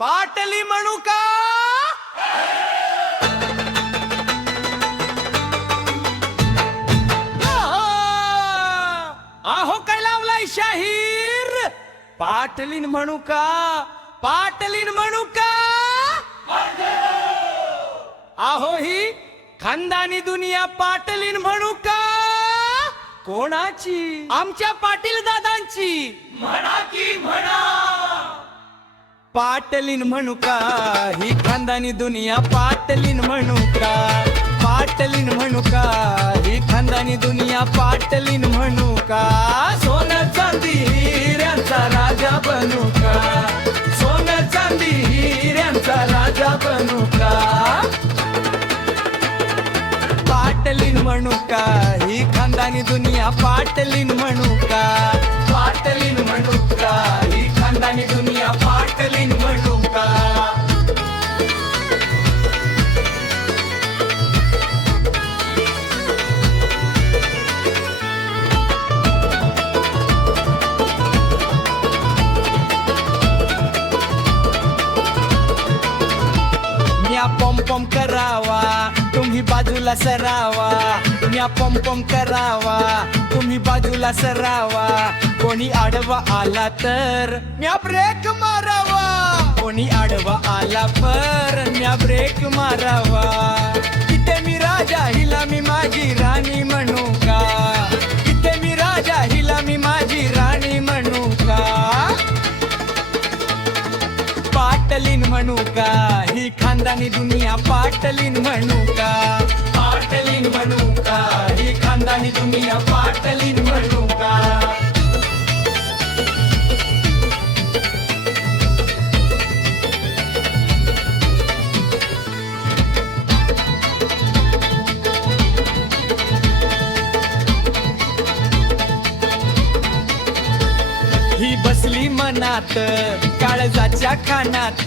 पाटली म्हणू का? आहो काय लावलाय शाहीर? पाटलीन म्हणू का? पाटलीन म्हणू का? आहो ही खानदानी दुनिया पाटलीन म्हणू का? कोणाची? आमच्या पाटील दादांची. म्हणा की म्हणा. पाटलीन म्हणू का? ही खानदानी दुनिया पाटलीन म्हणू का? पाटलीन म्हणू का? ही खानदानी दुनिया पाटलीन म्हणू का? सोनं चांदी हिऱ्यांचा राजा बनू का? सोनं चांदी हिऱ्यांचा राजा बनू का? पाटलीन म्हणू का? ही खानदानी दुनिया पाटलीन म्हणू का? पाटलीन म्हणू का? ही खानदानी दुनिया पाटलीन म्हणू का? म्या पम पम करावा, तुम्ही बाजूला सरावा. म्या पम पम करावा, तुम्ही बाजूला सरावा. कोणी आडवा आला तर म्या ब्रेक मारावा. कोणी आडवा आला पर म्या ब्रेक मारावा. इथे मी राजा, हिला मी माझी राणी म्हणू का? इथे मी राजा, हिला मी माझी राणी म्हणू का? पाटलीन म्हणू का? ही खानदानी दुनिया पाटलीन म्हणू का? पाटलीन म्हणू का? ही खानदानी दुनिया पाटलीन म्हणू का? ही बसली मनात काळजाच्या खानात.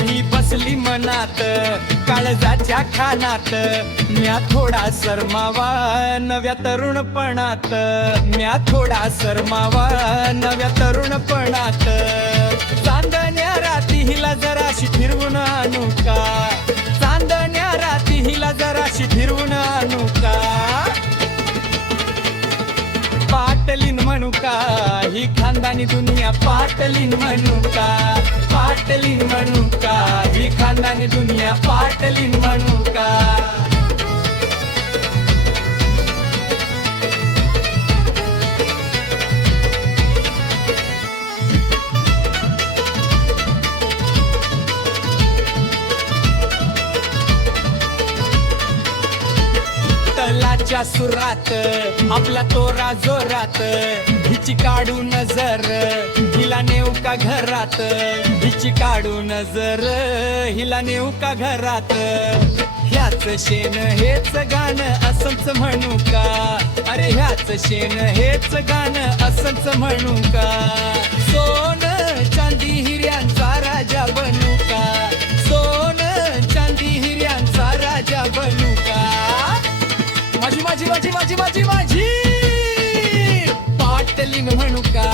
ही बसली मनात काळजाच्या खानात. म्या थोडा सरमावा नव्या तरुणपणात. म्या थोडा सरमावा नव्या तरुणपणात. चांदण्या राती हिला जराशी फिरवून आणू का? चांदण्या राती हिला जराशी फिरवून आणू का? पाटलीन म्हणू का? ही खानदानी दुनिया पाटलीन म्हणू का? पाटलीन म्हणू का? ही खानदानी दुनिया पाटलीन म्हणू का? तलाच्या सुरात आपला तोरा जोरात. हिची काढू नजर, हिला नेऊ का घरात? हिची काढू नजर, हिला नेऊ का घरात? ह्याच शेण हेच गाणं असंच म्हणू का? अरे ह्याच शेण हेच गाणं असंच म्हणू का? सोनं चांदी हिऱ्यांचा राजा बनू का? सोनं चांदी हिऱ्यांचा राजा बनू का? माझी माझी माझी माझी माझी माझी पाटलीन म्हणू का?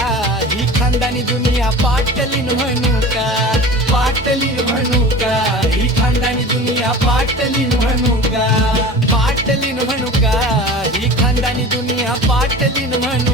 ही खानदानी दुनिया पाटलीन म्हणू का? पाटलीन म्हणू का? ही खानदानी दुनिया पाटलीन म्हणू का? पाटलीन म्हणू का? ही खानदानी दुनिया पाटलीन म्हणू